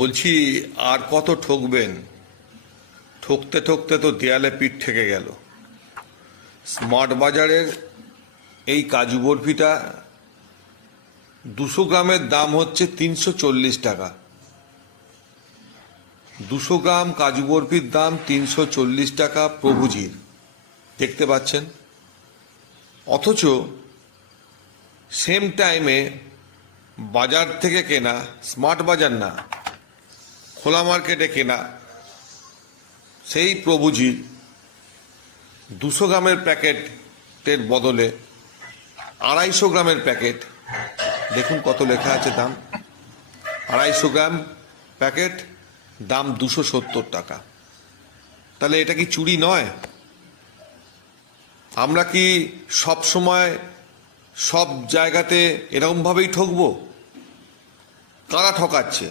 বলছি আর কত ঠকবেন? ঠকতে ঠকতে তো দেয়ালে পিঠ ঠেকে গেল। স্মার্ট বাজারের এই কাজু বরফিটা 200 গ্রামের দাম হচ্ছে 340 টাকা। 200 গ্রাম কাজু বরফির দাম 340 টাকা প্রভুজির, দেখতে পাচ্ছেন। অথচ সেম টাইমে বাজার থেকে কেনা, স্মার্ট বাজার না, খোলা মার্কেটে কেনা সেই প্রভুজির 200 গ্রামের প্যাকেটের বদলে 250 গ্রামের প্যাকেট, দেখুন কত লেখা আছে দাম। 250 গ্রাম প্যাকেট, দাম 270 টাকা। তাহলে এটা কি চুরি নয়? আমরা কি সব সময় সব জায়গাতে এরকমভাবেই ঠকবো? কারা ঠকাচ্ছে?